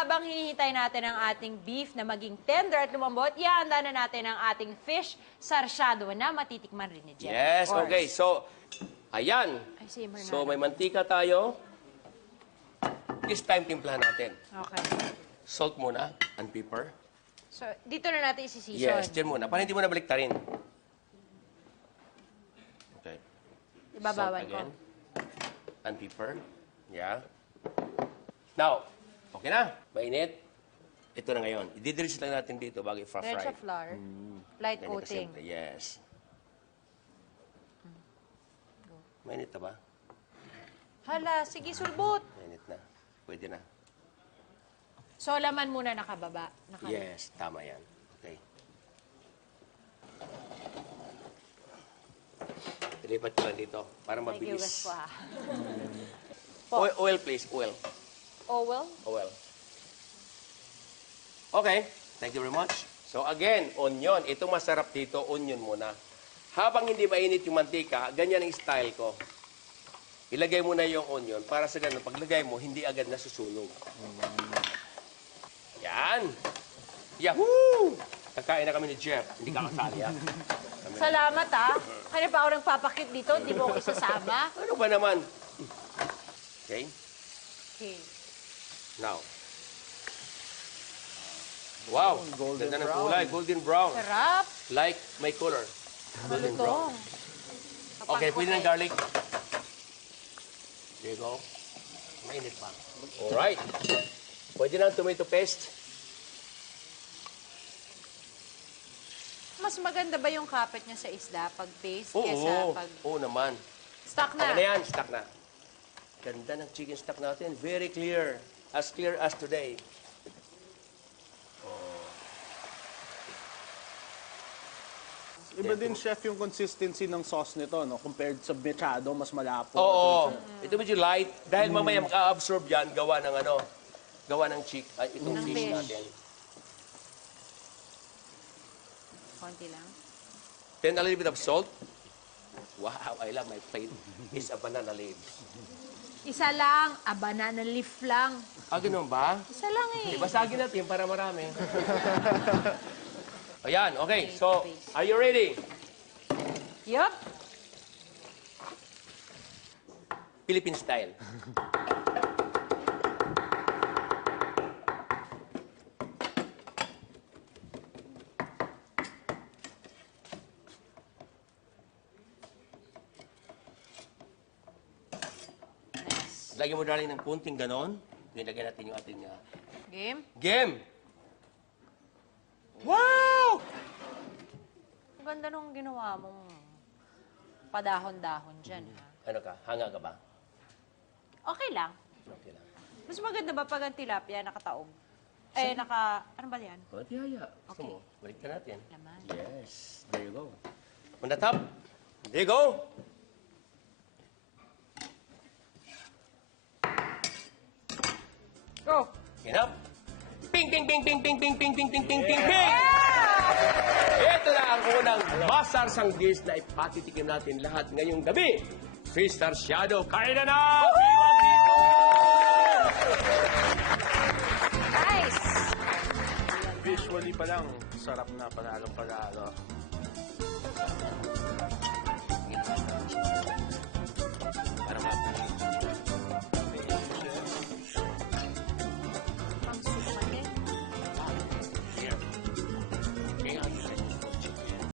habang hinihintay natin ang ating beef na maging tender at lumambot, ihanda na natin ang ating fish sarsyado na matitikman rin ni Jeff. Yes, Of course. okay. So, ayan. Ay, simmer na So, lang. may mantika tayo. This time, timplahan natin. Okay. Salt muna and pepper. So, dito na natin isi-season. Yes, dyan muna. Para hindi mo na baliktarin. Okay. Ibabawan Salt ko. again. And pepper. Yeah. Now, okay na. Mainit. Ito na ngayon. I-didilis lang natin dito bago i-fry. Dredge of flour. Light Ganito coating. kasimple. Yes. Mainit na ba? Hala, sige, sulbot. Mainit na. Pwede na. So, laman muna nakababa. Yes, tama yan. Okay. Ilipat ko lang dito para Thank you, mabilis. guys po ha. Oil, please. Oil. Oh, well. Oil. Okay. Thank you very much. So again, onion. Ito masarap dito, onion muna. Habang hindi mainit yung mantika, ganyan ang style ko. Ilagay mo na yung onion para sa ganun, paglagay mo, hindi agad nasusunog. Yan. Yahoo! Kakain na kami ni Jeff. Hindi ka kasali, ha? Salamat ha. Kaya pa ako nagpapakit dito, hindi mo ako isasama. Ano ba naman? Okay. Okay. Now. Wow. Ganda ng kulay. Golden brown. Sarap. Like my color. Golden brown. Malutong. Okay, pwede ng garlic. There you go. Mainit pa. Alright. Pwede ng tomato paste. Mas maganda ba yung kapit niya sa isda pag paste Oo. kesa pag Oo naman. stock Okay na? na yan. Stock na. Ganda ng chicken stock natin. Very clear. As clear as today. Iba din, chef, yung consistency ng sauce nito, no? Compared sa mechado, mas malapot. Oo. Ito medyo light. Dahil mamaya mag-absorb yan, gawa ng ano, gawa ng itong Ng fish fish. natin. Konti lang. Then a little bit of salt. Wow, I love my plate. It's a banana leaf. Isa lang, banana leaf lang. Ah, ganun ba? Isa lang eh. Basagin natin para marami. Ayan, okay. So, are you ready? Yup. Philippine style. Nice. Lagyan mo darling ng kunting ganon. Nilagyan natin yung ating Game. game. Wow! Ang ganda nung ginawa mong padahon-dahon dyan, ha? Ano ka? Hanga ka ba? Okay lang. Okay lang. Mas maganda ba pag ang tilapia nakataob? Eh, ano ba yan? O, tiyaya. Gusto Okay. mo? Balik na natin. Laman. Yes. There you go. On the top. There you go. Go! Get up. Ping, ping, ping, ping, ping, ping, ping, ping, ping, ping, ping, ping. Ito na ang unang masarsang dish na ipatitikim natin lahat ngayong gabi. Fish Sarsyado. Kain na na! Iwan dito! Nice! Visually pa lang, sarap na panalong panalo.